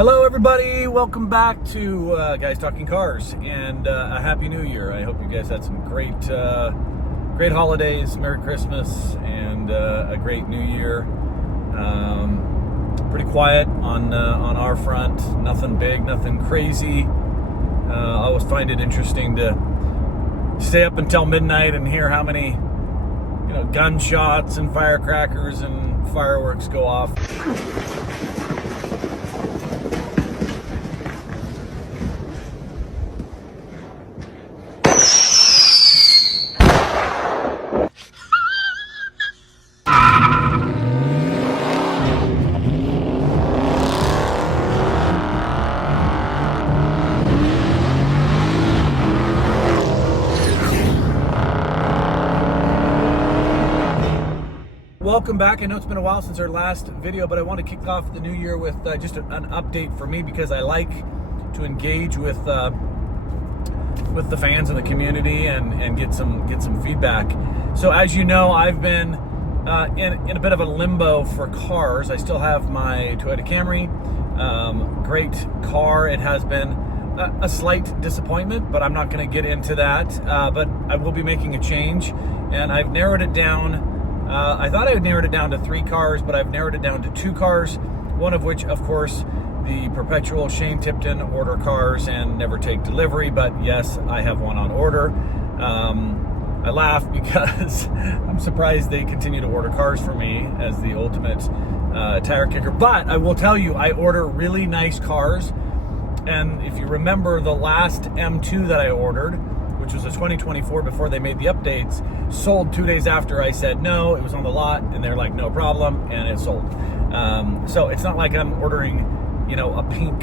Hello everybody, welcome back to Guys Talking Cars, and a Happy New Year. I hope you guys had some great holidays, Merry Christmas, and a great New Year. Pretty quiet on our front, nothing big, nothing crazy. I always find it interesting to stay up until midnight and hear how many gunshots and firecrackers and fireworks go off. Welcome back. I know it's been a while since our last video, but I want to kick off the new year with just an update for me, because I like to engage with the fans in the community and get some feedback. So as you know, I've been in a bit of a limbo for cars. I still have my Toyota Camry, great car. It has been a slight disappointment, but I'm not going to get into that. But I will be making a change, and I've narrowed it down. I thought I had narrowed it down to 3 cars, but I've narrowed it down to 2 cars, one of which, of course, the perpetual Shane Tipton order cars and never take delivery, but yes, I have one on order. I laugh because I'm surprised they continue to order cars for me as the ultimate tire kicker, but I will tell you, I order really nice cars, and if you remember the last M2 that I ordered, which was a 2024 before they made the updates, sold 2 days after I said no. It was on the lot, and they're like, no problem, and it sold. So it's not like I'm ordering, a pink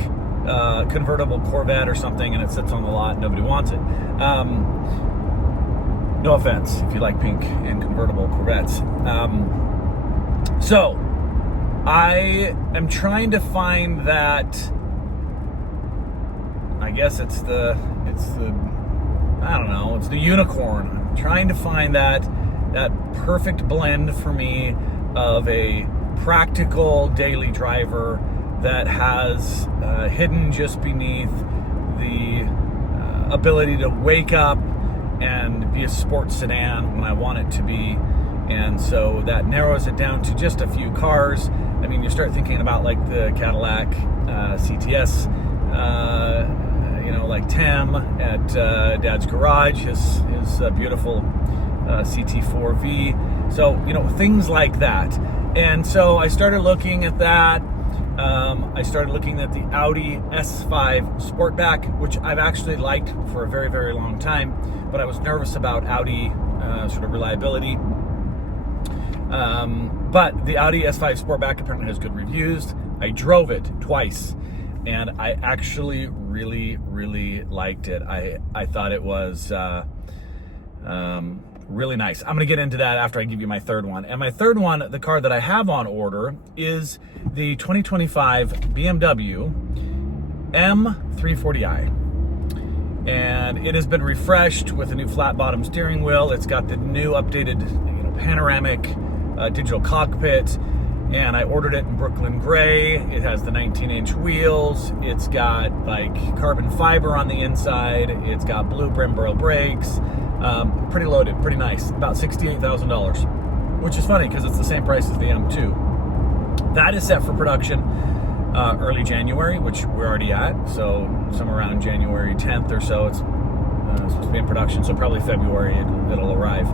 convertible Corvette or something, and it sits on the lot and nobody wants it. No offense if you like pink and convertible Corvettes. So I am trying to find that. I guess it's the unicorn. I'm trying to find that perfect blend for me of a practical daily driver that has hidden just beneath the ability to wake up and be a sports sedan when I want it to be. And so that narrows it down to just a few cars. I mean, you start thinking about like the Cadillac CTS, like Tam at Dad's Garage, his beautiful CT4V. So, things like that. And so I started looking at that. I started looking at the Audi S5 Sportback, which I've actually liked for a very, very long time, but I was nervous about Audi sort of reliability. But the Audi S5 Sportback apparently has good reviews. I drove it twice, and I actually really, really liked it. I thought it was really nice. I'm going to get into that after I give you my third one. And my third one, the car that I have on order, is the 2025 BMW M340i. And it has been refreshed with a new flat bottom steering wheel. It's got the new updated panoramic digital cockpit. And I ordered it in Brooklyn Gray. It has the 19-inch wheels. It's got like carbon fiber on the inside. It's got blue Brembo brakes. Pretty loaded, pretty nice. About $68,000, which is funny because it's the same price as the M2. That is set for production early January, which we're already at. So somewhere around January 10th or so, it's supposed to be in production. So probably February it'll arrive.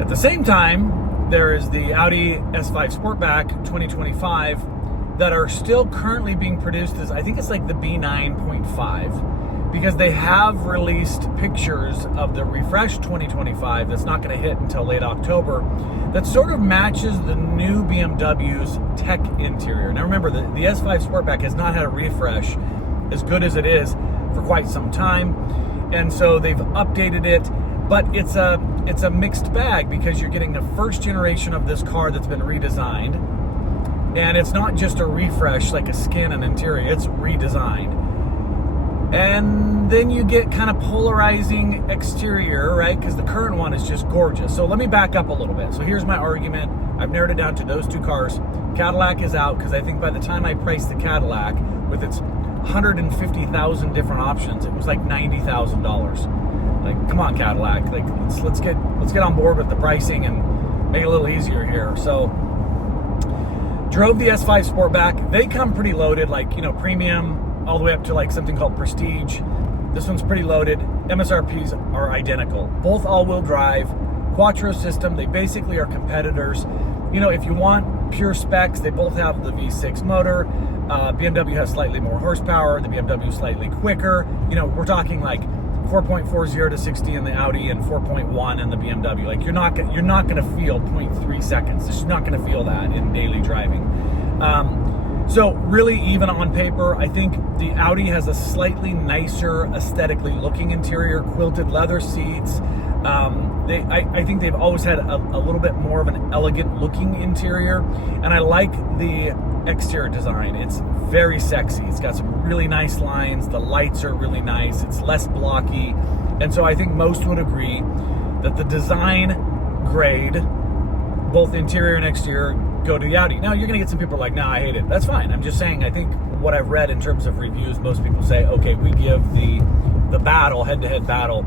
At the same time, there is the Audi S5 Sportback 2025 that are still currently being produced as, I think it's like the B9.5, because they have released pictures of the refreshed 2025 that's not going to hit until late October, that sort of matches the new BMW's tech interior. Now remember, the S5 Sportback has not had a refresh as good as it is for quite some time, and so they've updated it. But it's a mixed bag, because you're getting the first generation of this car that's been redesigned, and it's not just a refresh like a skin and interior, it's redesigned. And then you get kind of polarizing exterior, right? Because the current one is just gorgeous. So let me back up a little bit. So here's my argument. I've narrowed it down to those two cars. Cadillac is out because I think by the time I priced the Cadillac with its 150,000 different options, it was like $90,000. Like, come on, Cadillac. Like, let's get on board with the pricing and make it a little easier here. So, drove the S5 Sportback. They come pretty loaded, like, you know, premium all the way up to like something called Prestige. This one's pretty loaded. MSRPs are identical. Both all-wheel drive, Quattro system. They basically are competitors. You know, if you want pure specs, they both have the V6 motor. BMW has slightly more horsepower. The BMW is slightly quicker. You know, we're talking like 4.40 to 60 in the Audi and 4.1 in the BMW. Like, you're not gonna feel 0.3 seconds. You're just not gonna feel that in daily driving. So really, even on paper, I think the Audi has a slightly nicer, aesthetically looking interior, quilted leather seats. I think they've always had a little bit more of an elegant looking interior, and I like the exterior design. It's very sexy. It's got some really nice lines. The lights are really nice. It's less blocky, and so I think most would agree that the design grade, both interior and exterior, go to the Audi. Now, you're going to get some people like, nah, I hate it. That's fine. I'm just saying, I think what I've read in terms of reviews, most people say, okay, we give the battle, head-to-head battle,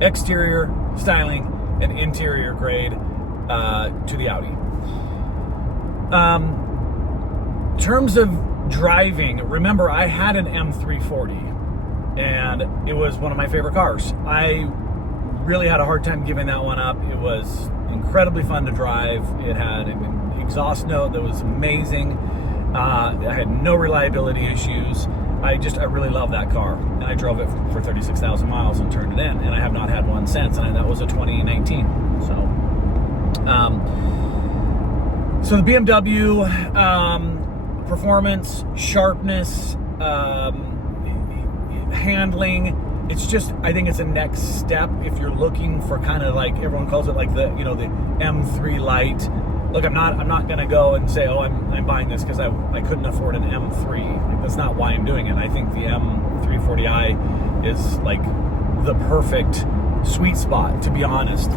exterior styling and interior grade to the Audi. In terms of driving, remember, I had an M340, and it was one of my favorite cars. I really had a hard time giving that one up. It was incredibly fun to drive. It had an exhaust note that was amazing. I had no reliability issues. I really love that car, and I drove it for 36,000 miles and turned it in, and I have not had one since, and that was a 2019. So the BMW performance, sharpness, handling, it's just, I think it's a next step if you're looking for kind of like, everyone calls it like the, you know, the M3 Lite. Look, I'm not gonna go and say, oh, I'm buying this because I couldn't afford an M3. That's not why I'm doing it. I think the M340i is like the perfect sweet spot, to be honest.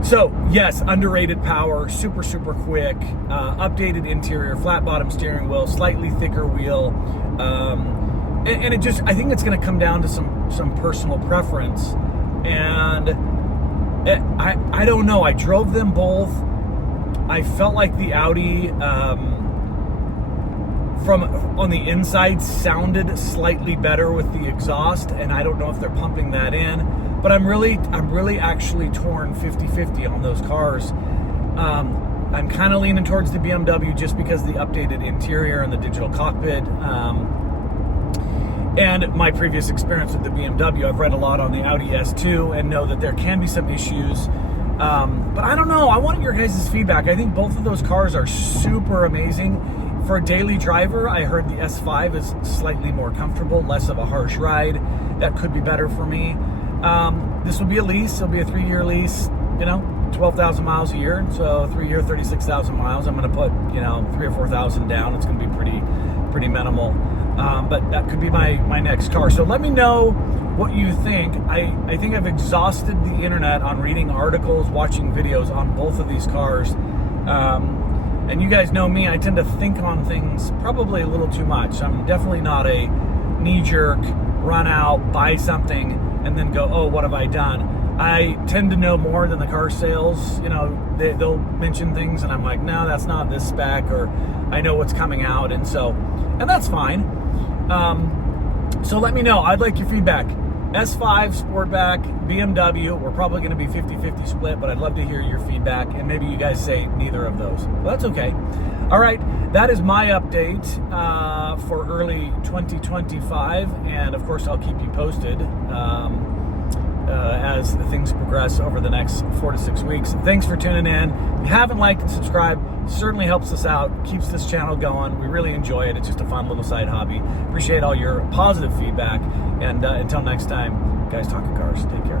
So yes, underrated power, super quick, updated interior, flat bottom steering wheel, slightly thicker wheel, and it just, I think it's going to come down to some personal preference, and I don't know. I drove them both. I felt like the Audi from on the inside sounded slightly better with the exhaust, and I don't know if they're pumping that in. But I'm really actually torn 50-50 on those cars. I'm kind of leaning towards the BMW just because of the updated interior and the digital cockpit. And my previous experience with the BMW, I've read a lot on the Audi S2 and know that there can be some issues. But I don't know. I want your guys' feedback. I think both of those cars are super amazing. For a daily driver, I heard the S5 is slightly more comfortable, less of a harsh ride. That could be better for me. This will be a lease. It'll be a 3-year lease, you know, 12,000 miles a year. So 3-year, 36,000 miles. I'm going to put, you know, 3,000 or 4,000 down. It's going to be pretty minimal. But that could be my next car. So let me know what you think. I think I've exhausted the internet on reading articles, watching videos on both of these cars. And you guys know me, I tend to think on things probably a little too much. I'm definitely not a knee-jerk, run out, buy something, and then go, oh, what have I done? I tend to know more than the car sales. You know, they'll mention things, and I'm like, no, that's not this spec, or I know what's coming out, and that's fine. So let me know. I'd like your feedback. S5 Sportback, BMW, we're probably going to be 50-50 split, but I'd love to hear your feedback, and maybe you guys say neither of those. Well, that's okay. All right, that is my update for early 2025, and of course I'll keep you posted as things progress over the next 4 to 6 weeks. Thanks for tuning in. If you haven't liked and subscribed, certainly helps us out, keeps this channel going. We really enjoy it. It's just a fun little side hobby. Appreciate all your positive feedback, and until next time, guys talking cars, take care.